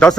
10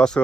10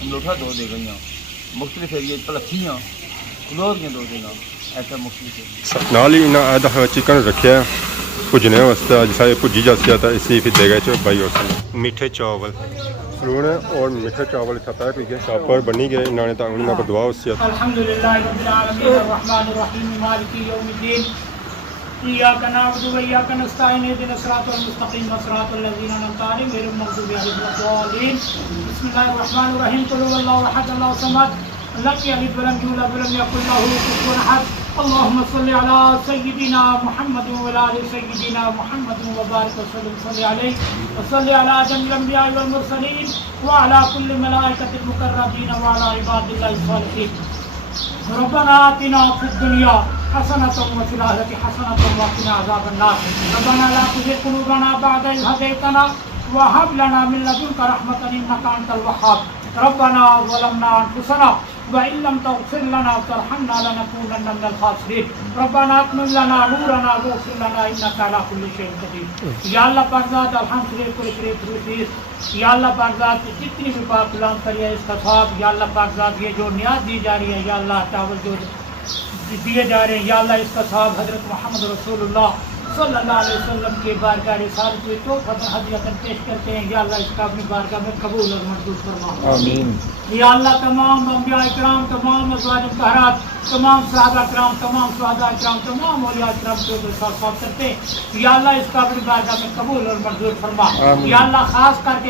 املوٹھا 2 دے گئیاں مختلف ایریے پلکھیاں کلوریاں 2 دینا ایسا مختلف ہے نال ہی انہیں آدھا چکن رکھا بھجنے واسطے جیسا بھجی جاتی ہے اسی پھر دے گئے بھائی اور میٹھے چاول سلون اور میٹھے چاول چھپا پی گئے شاپر بنی گئے انہوں نے تو انہوں کو دعا اس سے الحمدللہ رب العالمین الرحمن الرحیم مالک یوم الدین ایاک نعبد و ایاک نستعین اهدنا الصراط المستقیم صراط الذین انعمت علیہم غیر المغضوب علیہم ولا الضالین بسم اللہ الرحمن الرحیم قل هو اللہ احد اللہ الصمد لم یلد ولم یولد ولم یکن له کفوا احد اللهم صل على سيدنا محمد وعلى ال سيدنا محمد وبارك وسلم صل عليه وصل على جميع الانبياء والمرسلين وعلى كل الملائكه المقربين وعلى عباد الله الصالحين ربنا آتنا في الدنيا حسنة وفي الآخرة حسنة وقنا عذاب النار ربنا لا تزغ قلوبنا بعد إذ هديتنا وهب لنا من لدنك رحمة إنك أنت الوهاب ربنا ظلمنا أنفسنا وإن لم تغفر لنا وترحمنا لنكونن من الخاسرين ربنا أتمم لنا نورنا واغفر لنا إنك على كل شيء قدير یا اللہ پاک ذات الحمد شریف کو شریف روشیز یا اللہ پاک ذات جتنی بھی پاک کلام کری ہے اس کا ثواب یا اللہ پاک ذات یہ جو نیاز دی جا رہی ہے یا اللہ چاول جو دیے جا رہے ہیں یا اللہ اس کا ثواب حضرت محمد رسول اللہ صلی اللہ علیہ وسلم کی بارگاہ رسالت میں تو ہدیۃ پیش کرتے ہیں یا اللہ اس کا اپنی بارگاہ میں قبول اور منظور فرما آمین یا اللہ تمام انبیاء کرام تمام ازواج مطہرات تمام صحابہ کرام تمام شہداء کرام تمام اولیاء کرام کے ساتھ ساتھ کرتے ہیں یا اللہ اس کا اپنی بارگاہ میں قبول اور منظور فرما یا اللہ خاص کر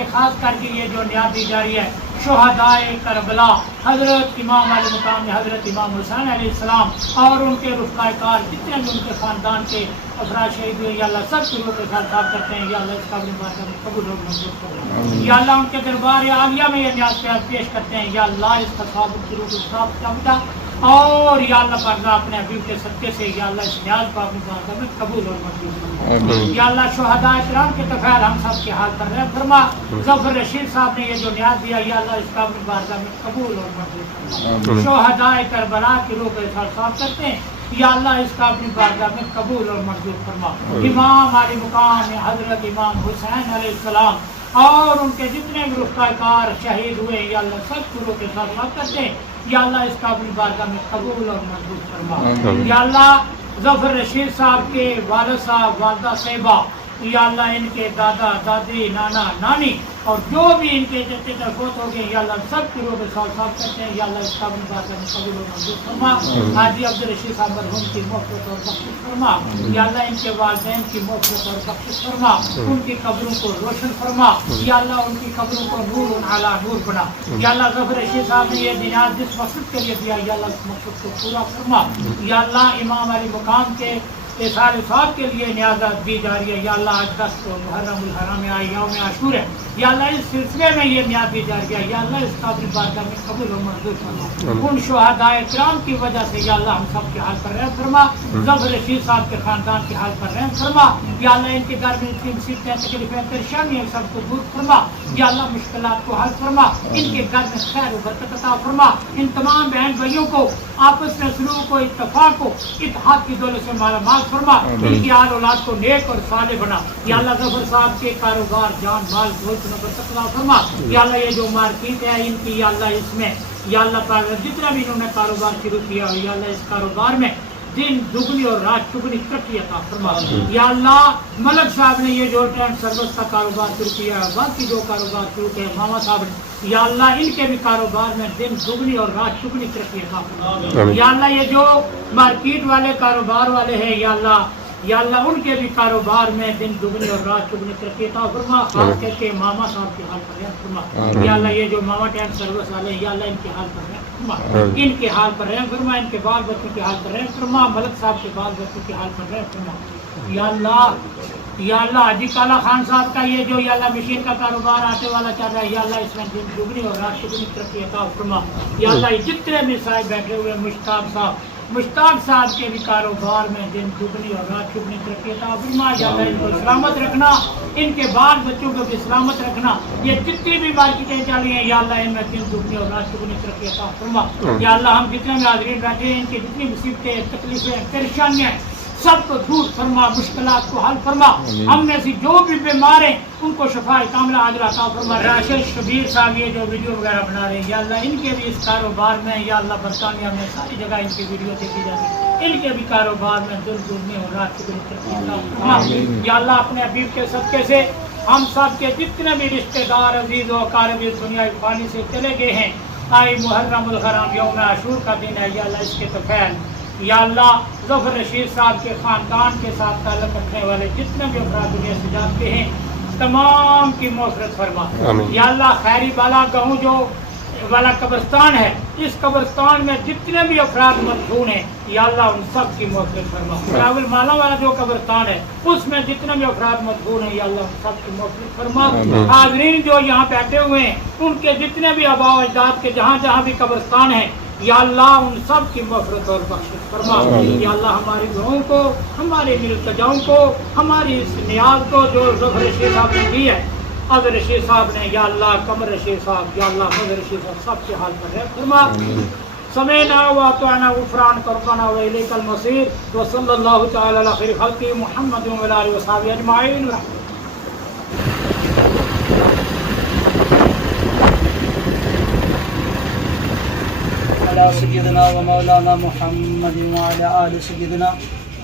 کے یہ جو نیاز دی جا رہی ہے شہداء کربلا حضرت امام علیہ مقام حضرت امام حسین علیہ السلام اور ان کے رفقائے کار جتنے بھی ان کے خاندان کے افراد شہید ہوئے یا اللہ سب کے روح کے ساتھ صاف کرتے ہیں یا اللہ اس کا اپنی بارگاہ میں قبول اور منظور فرما یا اللہ ان کے دربار عالیہ میں یہ نیاز پیش کرتے ہیں یا اللہ اس کا ثواب ان کے روح کے ساتھ چمٹا اور یا اللہ پردہ اپنے حبیب کے صدقے سے یا اللہ اس نیاز کو اپنی بارگاہ میں قبول اور منظور فرما یا اللہ شہداء کرام کے تفیل ہم سب کے حال پر رحم فرما ظفر رشید صاحب نے یہ جو نیاز دیا یا اللہ اس کا اپنی بارگاہ میں قبول اور منظور فرما شہداء کربلا کی روح کے ساتھ صاف کرتے ہیں یا اللہ اس کا اپنی بارگاہ میں قبول اور منظور فرما امام علی مقام حضرت امام حسین علیہ السلام اور ان کے جتنے بھی رفقائے کار شہید ہوئے یا اللہ سب شروع کے ساتھ صاف کرتے ہیں یا اللہ اس کا اپنی بارگاہ میں قبول اور منظور فرما یا اللہ ظفر رشید صاحب کے والد صاحب والدہ صاحبہ یا اللہ ان کے دادا دادی نانا نانی اور جو بھی ان کے جتنے فوت ہو گئے یا اللہ سب کی روح کے ساتھ صاف کرتے ہیں یا اللہ اس کا اپنی بارگاہ میں قبول اور منظور فرما حاجی عبد الرشید صاحب مرحوم کی مغفرت اور بخشش فرما یا اللہ ان کے والدین کی مغفرت اور بخشش فرما ان کی قبروں کو روشن فرما یا اللہ ان کی قبروں کو نور علی نور بنا یا اللہ ظفر رشید صاحب نے یہ نیاز جس مقصد کے لیے دیا یا اللہ اس مقصد کو پورا فرما یا اللہ امام علی مقام کے سارے صاحب کے لیے نیازات دی جا رہی ہے یا اللہ آج 10 محرم الحرام میں آئی یوم عاشور ہے یا اللہ اس سلسلے میں یہ نیاز دی جا رہی ہے یا اللہ اس کا اپنی بارگاہ میں قبول و منظور فرما ان شہداء کرام کی وجہ سے یا اللہ ہم سب کے حال پر رحم فرما ظفر رشید صاحب کے خاندان کے حال پر رحم فرما یا اللہ ان کے گھر میں اتنی مصیبتیں تکلیفیں پریشانیاں سب کو دور فرما یا اللہ مشکلات کو حل فرما ان کے گھر میں خیر و برکت عطا فرما ان تمام بہن بھائیوں کو آپس میں سلوک کو اتفاق کو اتحاد کی دولت سے مالا مال فرما ان کی آل اولاد کو نیک اور صالح بنا یا اللہ ظفر صاحب کے کاروبار جان مال دولت میں برکت عطا فرما یا اللہ یہ جو مارکیٹ ہے ان کی یا اللہ اس میں یا اللہ تعالی جتنا بھی انہوں نے کاروبار شروع کیا یا اللہ اس کاروبار میں دن دگنی اور رات چگنی ترقی عطا فرما یا اللہ ملک صاحب نے یہ جو ٹرین سروس کا کاروبار شروع کیا ہے باقی جو کاروبار شروع کیا ماما صاحب نے یا اللہ ان کے بھی کاروبار میں دن دگنی اور رات چگنی ترقی عطا فرما یا اللہ یہ جو مارکیٹ والے کاروبار والے ہیں یا اللہ ان کے بھی کاروبار میں دن دگنی اور رات چگنی ترقی عطا فرما خاص کر کے ماما صاحب کے حال پر رحم فرما یا اللہ یہ جو ماما ٹرین سروس والے یا اللہ ان کے حال پر رحم فرما ان کے حال پر رحم فرما ان کے بال بچوں کے حال پر رحم فرما ملک صاحب کے بال بچوں کے حال پر رحم فرما یا اللہ حاجی کالا خان صاحب کا یہ جو یا اللہ مشین کا کاروبار آٹے والا چل رہا ہے یا اللہ اس میں دن دگنی اور رات چگنی ترقی عطا فرما یا اللہ جتنے بھی صاحب بیٹھے ہوئے مشتاق صاحب کے بھی کاروبار میں دن دگنی اور رات چگنی ترقی عطا فرما یا اللہ ان کو سلامت رکھنا ان کے بال بچوں کو بھی سلامت رکھنا یہ جتنی بھی مارکیٹیں چل رہی ہیں یا اللہ ان میں دن دگنی اور رات چگنی ترقی عطا فرما یا اللہ ہم جتنے بھی حاضرین بیٹھے ہیں ان کی جتنی مصیبتیں تکلیفیں پریشانیاں سب کو دور فرما، مشکلات کو حل فرما. ہم میں سے جو بھی بیمار ہیں ان کو شفا کاملہ عاجلہ عطا فرما. راشد شبیر صاحب یہ جو ویڈیو وغیرہ بنا رہے ہیں یا اللہ ان کے بھی اس کاروبار میں یا اللہ برطانیہ میں ساری جگہ ان کی ویڈیو دیکھی جاتی ہے، ان کے بھی کاروبار میں دل میں ہو رات کی دل یا اللہ اپنے حبیب کے صدقے سے ہم سب کے جتنے بھی رشتہ دار عزیز و اقارب اس دنیا فانی سے چلے گئے ہیں، آئی محرم الحرام یوم عاشور کا دن ہے یا اللہ اس کے توفیل یا اللہ ظفر رشید صاحب کے خاندان کے ساتھ تعلق رکھنے والے جتنے بھی افراد دنیا سے جاتے ہیں تمام کی مغفرت فرما. یا اللہ خیری بالا گہوں جو والا قبرستان ہے، اس قبرستان میں جتنے بھی افراد مدفون ہیں یا اللہ ان سب کی مغفرت فرما. راول مالا والا جو قبرستان ہے اس میں جتنے بھی افراد مدفون ہیں یا اللہ ان سب کی مغفرت فرما. حاضرین جو یہاں بیٹھے ہوئے ہیں ان کے جتنے بھی آباء و اجداد کے جہاں جہاں بھی قبرستان ہیں یا اللہ ان سب کی مغفرت اور بخشش فرما. یا اللہ ہماری دعاؤں کو، ہماری التجاؤں کو، ہماری اس نیاز کو جو ظفر رشید صاحب نے کی ہے، اظہر رشید صاحب نے یا اللہ، قمر رشید صاحب یا اللہ، فضل رشید صاحب سب کے حال پر رحم فرما. سمعنا واطعنا غفرانک ربنا والیک المصیر وصلی اللہ تعالی علی خیر خلقہ محمد وعلی آلہ وصحبہ اجمعین. على سيدنا ومولانا محمد وعلى آل سيدنا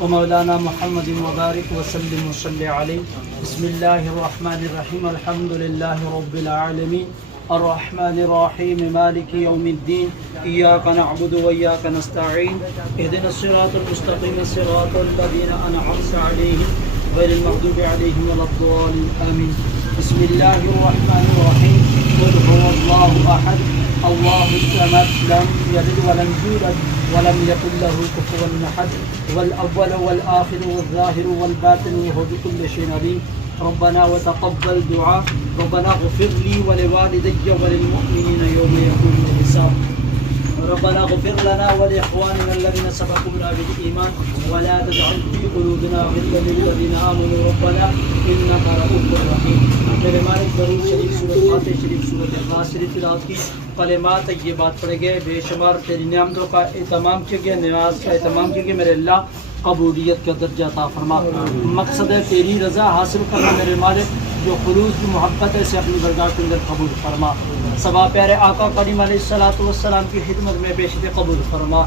ومولانا محمد وبارك وسلم وصل عليه. بسم الله الرحمن الرحيم. الحمد لله رب العالمين الرحمن الرحيم مالك يوم الدين. إياك نعبد وإياك نستعين. اهدنا الصراط المستقيم صراط الذين أنعمت عليهم غير المغضوب عليهم ولا الضالين آمين. بسم الله الرحمن الرحيم. قل هو الله أحد الله الصمد لم يلد ولم يولد ولم يكن له كفوا أحد والأول والآخر والظاهر والباطن وهو بكل شيء عليم. ربنا وتقبل دعاء. ربنا اغفر لي ولوالدي وللمؤمنين يوم يقوم الحساب. ربنا اغفر لنا ولإخواننا الذين سبقونا بالإيمان ولا تجعل في قلوبنا غلا للذين آمنوا ربنا إنك رؤوف رحيم. میرے مالک درود شریف سورۃ فاتح شریف سورۃ اخلاص شریف تلاوت کی، کلمات طیبات پڑھے گئے، بے شمار تیری نعمتوں کا اہتمام کیا گیا، نیاز کا اہتمام کیا گیا. میرے اللہ قبولیت کا درجہ عطا فرما. مقصد ہے تیری رضا حاصل کرنا میرے مالک، جو خلوص کی محبت ہے اسے اپنی درگاہ کے اندر قبول فرما. سبا پیارے آقا کریم علیہ الصلوۃ والسلام کی خدمت میں پیشتے قبول فرما.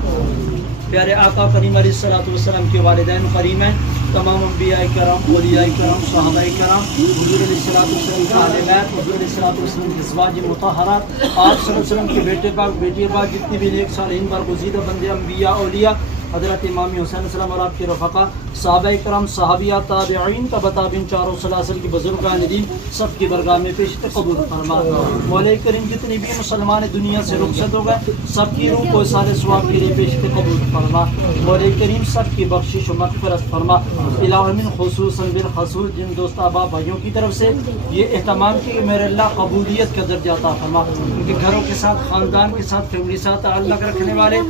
پیارے آقا کریم علیہ الصلوۃ والسلام کے والدین کریم ہیں، تمام انبیاء کرام، اولیاء کرام، صحابہ کرام، حضور علیہ الصلوۃ والسلام کے اہل بیت، حضور علیہ الصلوۃ والسلام کی ازواج مطہرات، آپ صلی اللہ علیہ وسلم کے بیٹے پاک، بیٹی پاک، جتنے بھی نیک صالحین برگزیدہ بندے انبیاء اولیاء، حضرت امام حسین علیہ السلام اور آپ کے رفقا، صحابہ کرام، صحابیات، تابعین کا بتابعین، چاروں سلاسل کے بزرگان دین، سب کی برگاہ میں پیش قبول فرما. مولا کریم جتنے بھی مسلمان دنیا سے رخصت ہو گئے سب کی روح کو سارے ثواب کے لیے پیش قبول فرما. مولا کریم سب کی بخشش و مغفرت فرما. الہ من خصوصاً بالخصوص جن دوست احباب بھائیوں کی طرف سے یہ اہتمام کی میرے اللہ قبولیت کا درجہ عطا فرما. ان کے گھروں کے ساتھ، خاندان کے ساتھ، فیملی ساتھ تعلق رکھنے والے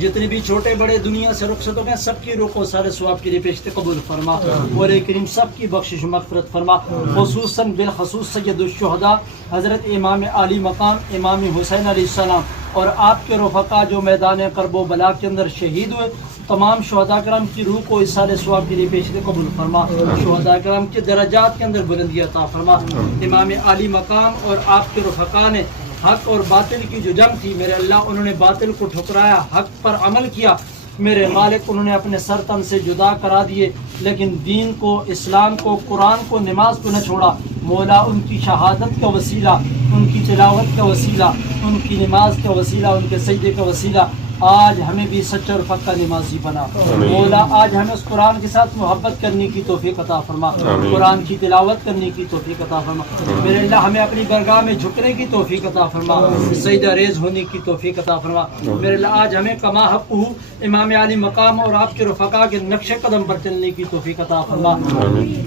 جتنے بھی چھوٹے بڑے دنیا سے رخصت ہو گئے سب کی روح کو سارے ثواب کے لیے پیشتے قبول فرما. مولا کریم سب کی بخشش و مغفرت فرما. خصوصاً بالخصوص سید الشہداء حضرت امام علی مقام امام حسین علیہ السلام اور آپ کے رفقا جو میدان کرب و بلا کے اندر شہید ہوئے، تمام شہداء کرام کی روح کو اس سارے ثواب کے لیے پیشتے قبول فرما. شہداء کرام کے درجات کے اندر بلندی عطا فرما. امام علی مقام اور آپ کے رفقا نے حق اور باطل کی جو جنگ تھی میرے اللہ، انہوں نے باطل کو ٹھکرایا، حق پر عمل کیا میرے مالک. انہوں نے اپنے سر تن سے جدا کرا دیے لیکن دین کو، اسلام کو، قرآن کو، نماز کو نہ چھوڑا. مولا ان کی شہادت کا وسیلہ، ان کی تلاوت کا وسیلہ، ان کی نماز کا وسیلہ، ان کے سجدے کا وسیلہ آج ہمیں بھی سچا اور پکا نمازی بنا. مولا آج ہمیں اس قرآن کے ساتھ محبت کرنے کی توفیق عطا فرما، قرآن کی تلاوت کرنے کی توفیق عطا فرما. میرے اللہ ہمیں اپنی درگاہ میں جھکنے کی توفیق عطا فرما، سجدہ ریز ہونے کی توفیق عطا فرما. میرے اللہ آج ہمیں کما حق امام علی مقام اور آپ کے رفقا کے نقش قدم پر چلنے کی توفیق عطا فرما.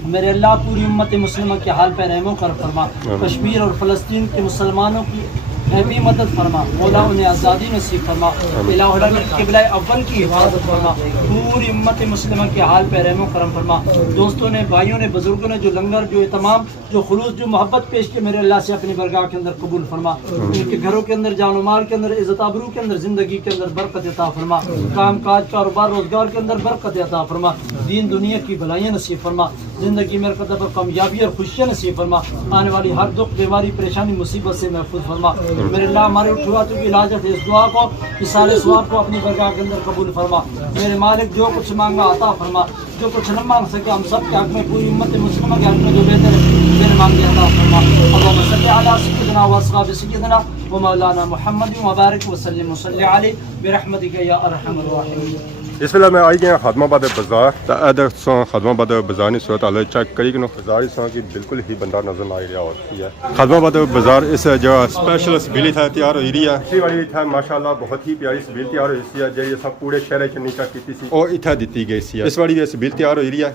میرے اللہ پوری امت مسلمہ کے حال پہ رحم و کرم فرما. کشمیر اور فلسطین کے مسلمانوں کی اہمی مدد فرما مولا انہیں آزادی نصیب فرما الہ العالمین قبلہ اول کی حفاظت فرما پوری امت مسلمہ کے حال پہ رحم و کرم فرما دوستوں نے بھائیوں نے بزرگوں نے جو لنگر جو اہتمام جو خلوص جو محبت پیش کی میرے اللہ سے اپنی برگاہ کے اندر قبول فرما ان کے گھروں کے اندر جان و مال کے اندر عزت آبرو کے اندر زندگی کے اندر برکت عطا فرما کام کاج کاروبار روزگار کے اندر برکت عطا فرما دین دنیا کی بھلائیاں نصیب فرما زندگی میں قدر پر کامیابی اور خوشیاں نصیب فرما آنے والی ہر دکھ بیماری پریشانی مصیبت سے محفوظ فرما میرے اللہ ہمارے اٹھواتوں کی علاجت اس دعا کو اصال ثواب کو اپنی برگاہ کے اندر قبول فرما میرے مالک جو کچھ مانگا عطا فرما جو کچھ نہ مانگ سکے ہم سب کے حق میں پوری امت مسلمہ کے حق میں جو بہتر ہے میرے مانگے عطا فرما اللہم صلی علی سیدنا و اصحاب سیدنا و مولانا محمد مبارک وسلم وصلی علیہ برحمتک یا ارحم الراحمین اس ویلے میں آئی گیا خادم آباد بازار تو ادھر سو خادم آباد بازار نے صورت حال چیک کری کہ بازار سو کی بالکل ہی بندہ نظر نہ آ رہا ہوتی ہے خادم آباد بازار اس جگہ اسپیشل سبیلی تھا تیار ہوئی رہی ہے پچھلی والی تھا ماشاءاللہ بہت ہی پیاری سبیل تیار ہوئی سی ہے جی سب پورے شہر چ نہیں کی سی وہ اتنا دیتی گئی سی اس والی بھی سبیل تیار ہوئی رہی ہے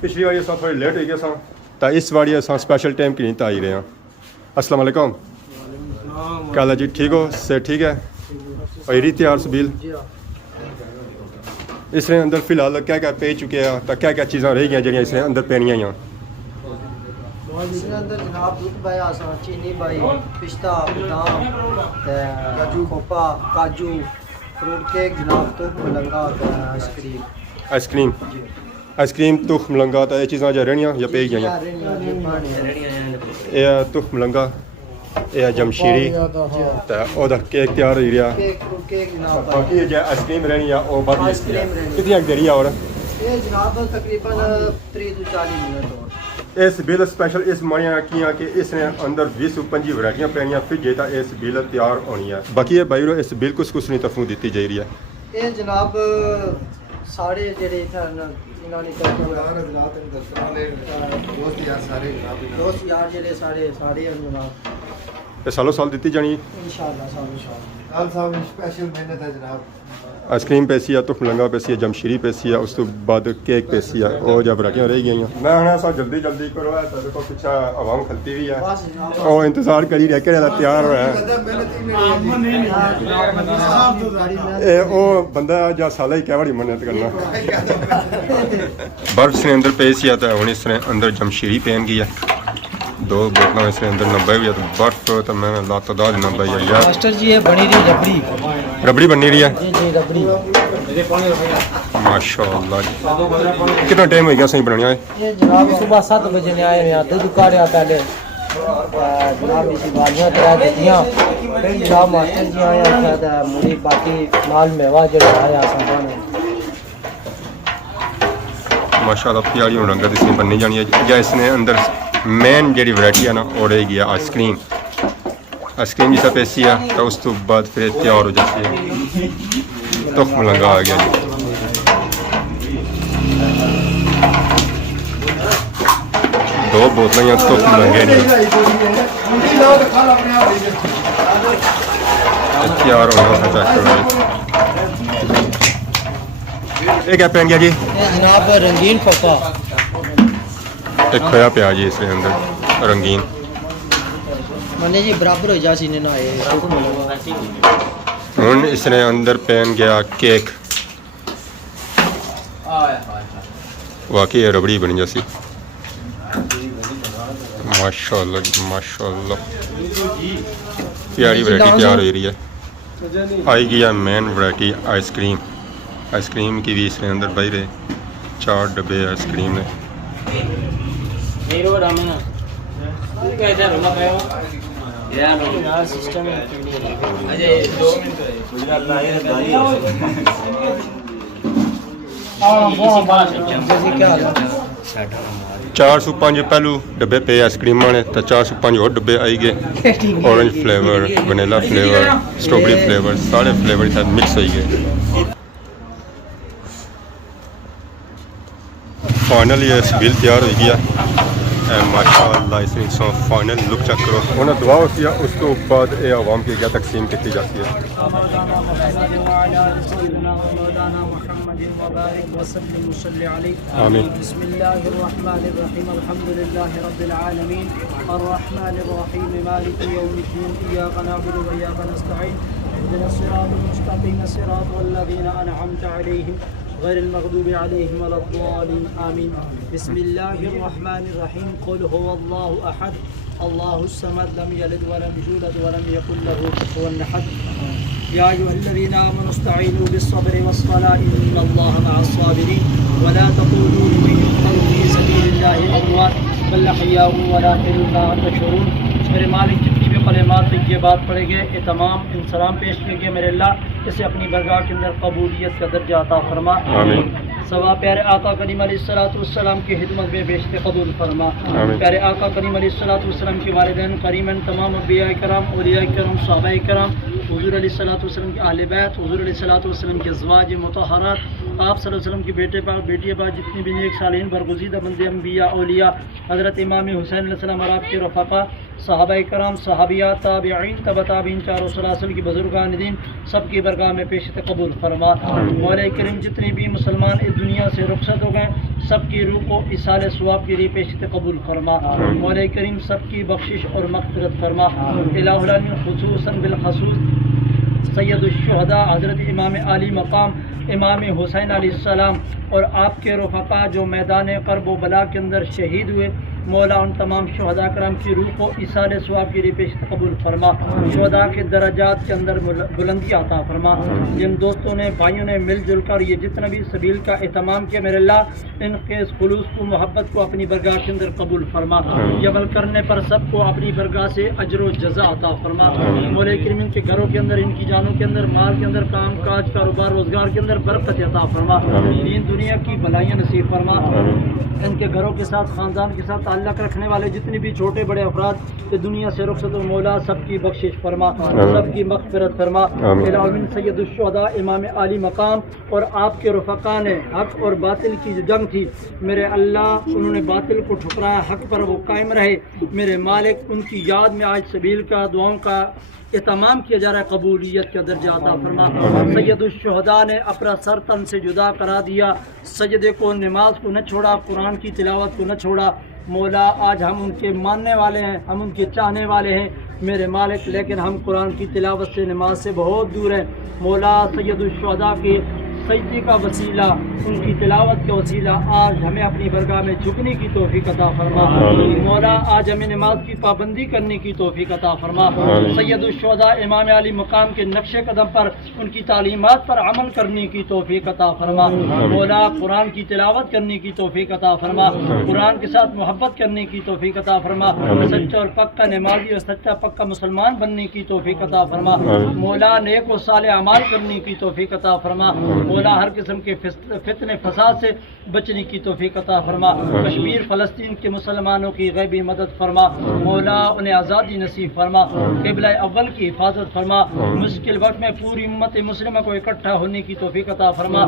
پچھلی والی سو تھوڑی لیٹ ہوئی گئے سو تو اس والی سو اسپیشل ٹائم کی نہیں آئی رہے ہیں السلام علیکم کیا حال ہے جی ٹھیک ہو سے ٹھیک ہے ہوئی رہی تیار سبیل اس نے اندر فی الحال کیا پی چکے ہیں تو کیا چیزاں رہ گئی جہاں اس نے اندر پینیاں ہیں اس کے اندر جناب دودھ بائی آسان چینی بائی پستہ بادام کاجو کھوپا کاجو فروٹ کیک جناب تخم ملنگا ice cream ice cream ice cream تخم ملنگا تو یہ چیزاں جو رہنیاں یا پی گئی یہ تخم ملنگا یہ جمشیری تو وہ کیک تیار ہوئی رہا کیک جناب باقی جو آئس کریم رہنی ہے وہ بعد کتنی دیر اور یہ جناب تقریباً 30 to 40 منٹ اور اس بل اسپیشل اس مانیا کیا کہ اس نے اندر 20-25 ورائٹیاں پینیاں پھر جیتا اس بل تیار ہونی ہے باقی یہ بھائی اس بل کس نہیں تفہیم دیتی جائی رہی ہے یہ جناب ساڑھے جڑے تھے انہوں نے دوست یار جڑے ساڑھے جناب یہ سالوں سال دیتی جانی انشاءاللہ سال اسپیشل محنت ہے جناب آئس کریم پیسی ہے تخم ملنگا پیسی ہے جمشیری پیسی ہے اس تو بعد کیک پیسی ہے اور جب ورائٹیاں رہ گئی ہیں میں آنا سا جلدی کرو ہے تو دیکھو پیچھے عوام کھلتی ہوئی ہے اور انتظار کری رہ کے تیار ہوا ہے وہ بندہ جا سالہ ہی کیا بڑی محنت کرنا برف سے اندر پیسی ہے تو ہوں اس نے اندر جمشیری پہن گئی ہے 2 بوتلیں اس نے اندر 90 ہوئی ہے تو برف تو میں نے لاتعداد 90 ہے یار ماسٹر جی یہ بنی رہی ربڑی بننی رہی ہے جی ربڑی ماشاء اللہ کتنا ٹائم ہو گیا صحیح بنایا ہے یہ جناب صبح 7 بجے نے آئے ہیں دودھ کاڑیا پہلے جناب اسی بالیاں تیار دیتیاں پھر جناب ماسٹر جی آئے ہیں شاید مولی باقی مال میوہ جو آیا آسان ماشاء اللہ پیاری ہوں رنگت اس میں بننی جانی ہے یا اس نے اندر مین جیڑی ورائٹی ہے نا وہ رہ گیا آئس کریم جیسا پیسی ہے تو اس تو بعد پھر تیار ہو جاتی ہے تخم ملنگا آ گیا جی 2 بوتلیں یا تخم ملنگے نہیں تیار ہونا چیک کرو یہ کیا پہن گیا جی یہ جناب رنگین پھپا ایک کھویا پیا جی اس کے اندر رنگین منے جی برابر ہو جا سینے نہ آئے ہوں اس نے اندر پہن گیا کیک واقعی یہ ربڑی بنی جیسی ماشاء اللہ پیاری ورائٹی تیار ہو رہی ہے آئی گیا مین ورائٹی آئس کریم کی بھی اس نے اندر بھائی رہے 4 ڈبے آئس کریم نے چار سو 5 پہلو ڈبے پے آئس کریم نے تو 405 اور ڈبے آئی گئے orange flavour vanilla flavour strawberry flavour سارے فلیور ساتھ مکس ہوئی گئے فائنل یہ بل تیار ہو گیا ماشاءاللہ اس نے سو فائنل لک چیک کرو انہیں دعا ہوتی ہے اس تو بعد یہ عوام کی کیا تقسیم کی جاتی ہے مولانا محمد وعلى آل سيدنا ومولانا محمد وبارك وسلم وصلي عليه آمين. بسم الله الرحمن الرحيم الحمد لله رب العالمين الرحمن الرحيم مالك يوم الدين إياك نعبد وإياك نستعين اهدنا الصراط المستقيم صراط الذين أنعمت عليهم غير المغضوب عليهم ولا الضالين آمين. بسم الله الرحمن الرحيم قل هو الله أحد الله الصمد لم يلد ولم يولد ولم يكن له كفوا أحد. يا أيها الذين آمنوا استعينوا بالصبر والصلاة إن الله مع الصابرين ولا تقولوا لمن يقتل في سبيل الله أموات بل أحياء ولكن لا تشعرون. میرے مالک جتنی بھی کلمات یہ بات پڑھے گئے یہ تمام ان سلام پیش کیے گئے میرے اللہ اسے اپنی برگاہ کے اندر قبولیت کا درجہ عطا فرما. آمین. سوا پیارے آقا کریم علیہ الصلوۃ والسلام کی خدمت میں بیشت قبول فرما. آمین. پیارے آقا کریم علیہ الصلوۃ والسلام کے والدین کریمن تمام انبیاء کرام اولیاء کرام صحابہ کرام حضور علیہ الصلوۃ والسلام کے اہل بیت حضور علیہ الصلوۃ والسلام کے ازواج مطہرات آپ صلی اللہ علیہ وسلم کے بیٹے پاک بیٹیاں پاک جتنی بھی نیک صالحین برگزیدہ بندے انبیاء اولیاء حضرت امام حسین علیہ السلام اور آپ کے رفقا صحابہ کرام صحابیات تابعین تبع تابعین چاروں سلاسل کی بزرگان دین سب کی برگاہ میں پیشت قبول فرما. مولا کریم جتنے بھی مسلمان اس دنیا سے رخصت ہو گئے سب کی روح کو اصال ثواب کے لیے پیشت قبول فرما. مولا کریم سب کی بخشش اور مغفرت فرما. الہ العالمین خصوصاً بالخصوص سید الشہداء حضرت امام علی مقام امام حسین علیہ السلام اور آپ کے رفقا جو میدان کرب و بلا کے اندر شہید ہوئے مولا ان تمام شہداء کرام کی روح کو اصال ثواب کے لیے پیشت قبول فرما. شہداء کے درجات کے اندر بلندی عطا فرما. جن دوستوں نے بھائیوں نے مل جل کر یہ جتنا بھی سبیل کا اہتمام کیا میرے اللہ ان کے خلوص کو محبت کو اپنی برگاہ کے اندر قبول فرما. یہ عمل کرنے پر سب کو اپنی برگاہ سے اجر و جزا عطا فرما. مولا کریم ان کے گھروں کے اندر ان کی جانوں کے اندر مال کے اندر کام کاج کاروبار روزگار کے اندر برکت عطا فرما. دین دنیا کی بھلائیاں نصیب فرما. ان کے گھروں کے ساتھ خاندان کے ساتھ تعلق رکھنے والے جتنے بھی چھوٹے بڑے افراد کہ دنیا سے رخصت و مولا سب کی بخشش فرما سب کی مغفرت فرما. العالمین سید الشہداء امام علی مقام اور آپ کے رفقا نے حق اور باطل کی جو جنگ تھی میرے اللہ انہوں نے باطل کو ٹھکرایا حق پر وہ قائم رہے میرے مالک ان کی یاد میں آج سبیل کا دعاؤں کا اہتمام کیا جا رہا ہے قبولیت کا درجہ عطا فرما. سید الشہداء نے اپنا سر تن سے جدا کرا دیا سجدے کو نماز کو نہ چھوڑا قرآن کی تلاوت کو نہ چھوڑا. مولا آج ہم ان کے ماننے والے ہیں ہم ان کے چاہنے والے ہیں میرے مالک لیکن ہم قرآن کی تلاوت سے نماز سے بہت دور ہیں. مولا سید الشہداء کے سجدے کا وسیلہ ان کی تلاوت کا وسیلہ آج ہمیں اپنی برگاہ میں جھکنے کی توفیق عطا فرما. مولا آج ہمیں نماز کی پابندی کرنے کی توفیق عطا فرما. سید الشہداء امام علی مقام کے نقش قدم پر ان کی تعلیمات پر عمل کرنے کی توفیق عطا فرما. مولا قرآن کی تلاوت کرنے کی توفیق عطا فرما. قرآن کے ساتھ محبت کرنے کی توفیق عطا فرما. سچا اور پکا نمازی اور سچا پکا مسلمان بننے کی توفیق عطا فرما. مولا نیک و صالح اعمال کرنے کی توفیق عطا فرما. مولا ہر قسم کے فتنے فساد سے بچنے کی توفیق عطا فرما. کشمیر فلسطین کے مسلمانوں کی غیبی مدد فرما. مولا انہیں آزادی نصیب فرما. قبلہ اول کی حفاظت فرما. مشکل وقت میں پوری امت مسلمہ کو اکٹھا ہونے کی توفیق عطا فرما.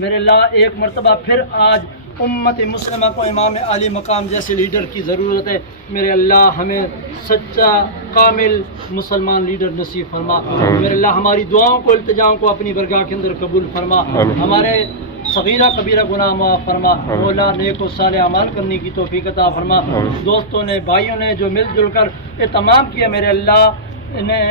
میرے اللہ ایک مرتبہ پھر آج امت مسلمہ کو امام علی مقام جیسے لیڈر کی ضرورت ہے میرے اللہ ہمیں سچا کامل مسلمان لیڈر نصیب فرما. میرے اللہ ہماری دعاؤں کو التجاؤں کو اپنی برگاہ کے اندر قبول فرما. ہمارے صغیرہ کبیرہ گناہ معاف فرما. مولا نیک و صالح اعمال کرنے کی توفیق عطا فرما. دوستوں نے بھائیوں نے جو مل جل کر یہ تمام کیا میرے اللہ انہیں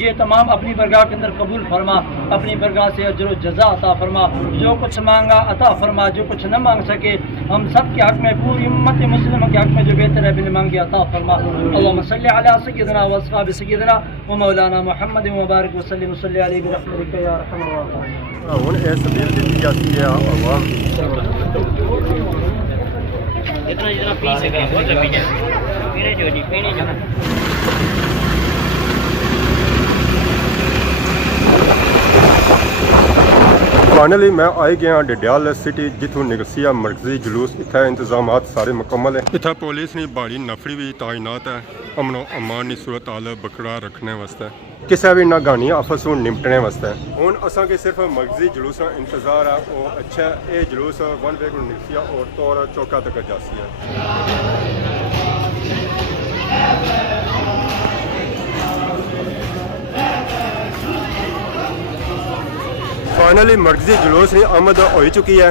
یہ تمام اپنی برگاہ کے اندر قبول فرما. اپنی برگاہ سے اجر و جزا عطا فرما. جو کچھ مانگا عطا فرما جو کچھ نہ مانگ سکے ہم سب کے حق میں پوری امت مسلمہ کے حق میں جو بہتر ہے بن مانگے عطا فرما. اللہم صلی علی سیدنا و اصحاب سیدنا و مولانا محمد مبارک وسلم صلی علیہ برحمتک یا ارحم الراحمین. ہوں یہ سبیل دیتی جاتی ہے عوام جتنا جتنا پی سکے بہت پی جائے پینے جو جی پینے جو فائنلی میں آئی گیا ڈڈیال سٹی جتوں نکلسی مرکزی جلوس اتنا انتظامات سارے مکمل ہیں. اتنا پولیس نے بڑی نفری بھی تعینات ہے امن و امان کی صورت حال برقرار رکھنے واسطے. کسے بھی ناگہانی آفت تو نمٹنے واسطے ہن اساں کے صرف مغزی جلوس کا انتظار ہے او اچھا اے جلوس ون وے کو نکسیا اور طور چوکا تک جاسی ہے فائنلی مرکزی جلوس کی آمد ہو چکی ہے